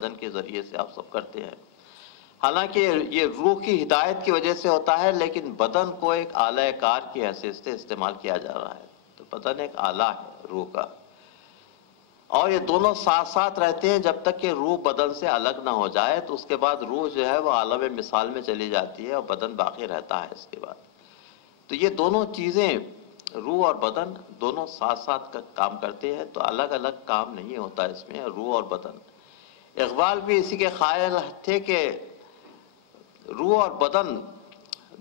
بدن کے ذریعے سے آپ سب کرتے ہیں۔ حالانکہ یہ روح کی ہدایت کی وجہ سے ہوتا ہے، لیکن بدن کو ایک آلہ کار کی حیثیت سے استعمال کیا جا رہا ہے۔ تو بدن ایک آلہ ہے روح کا، اور یہ دونوں ساتھ ساتھ رہتے ہیں جب تک کہ روح بدن سے الگ نہ ہو جائے۔ تو اس کے بعد روح جو ہے وہ عالم مثال میں چلی جاتی ہے اور بدن باقی رہتا ہے اس کے بعد۔ تو یہ دونوں چیزیں، روح اور بدن دونوں ساتھ ساتھ کام کرتے ہیں، تو الگ الگ کام نہیں ہوتا اس میں، روح اور بدن۔ اقبال بھی اسی کے قائل تھے کہ روح اور بدن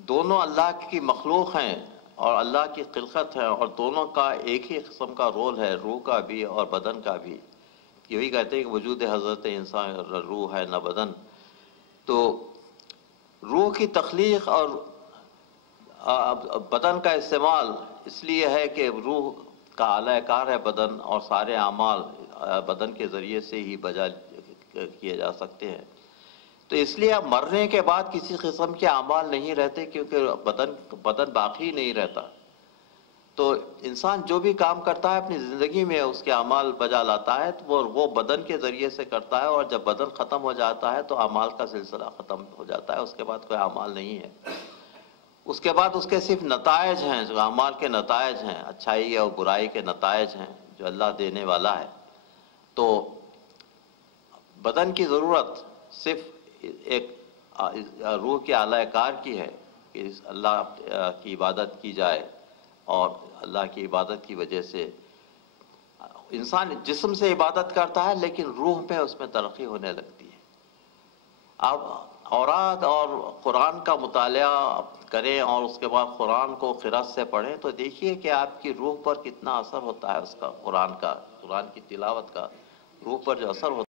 دونوں اللہ کی مخلوق ہیں اور اللہ کی خلقت ہے، اور دونوں کا ایک ہی قسم کا رول ہے، روح کا بھی اور بدن کا بھی۔ یہی کہتے ہیں کہ وجود حضرت انسان روح ہے نہ بدن۔ تو روح کی تخلیق اور بدن کا استعمال اس لیے ہے کہ روح کا اعلی کار ہے بدن، اور سارے اعمال بدن کے ذریعے سے ہی بجا کیے جا سکتے ہیں۔ تو اس لیے اب مرنے کے بعد کسی قسم کے اعمال نہیں رہتے، کیونکہ بدن باقی نہیں رہتا۔ تو انسان جو بھی کام کرتا ہے اپنی زندگی میں اس کے اعمال بجا لاتا ہے، تو وہ بدن کے ذریعے سے کرتا ہے، اور جب بدن ختم ہو جاتا ہے تو اعمال کا سلسلہ ختم ہو جاتا ہے، اس کے بعد کوئی اعمال نہیں ہے۔ اس کے بعد اس کے صرف نتائج ہیں، جو اعمال کے نتائج ہیں، اچھائی اور برائی کے نتائج ہیں جو اللہ دینے والا ہے۔ تو بدن کی ضرورت صرف ایک روح کے اعلی کار کی ہے کہ اللہ کی عبادت کی جائے، اور اللہ کی عبادت کی وجہ سے انسان جسم سے عبادت کرتا ہے لیکن روح میں اس میں ترقی ہونے لگتی ہے۔ آپ اوراد اور قرآن کا مطالعہ کریں اور اس کے بعد قرآن کو قرأت سے پڑھیں، تو دیکھیے کہ آپ کی روح پر کتنا اثر ہوتا ہے اس کا، قرآن کی تلاوت کا روح پر جو اثر ہوتا ہے۔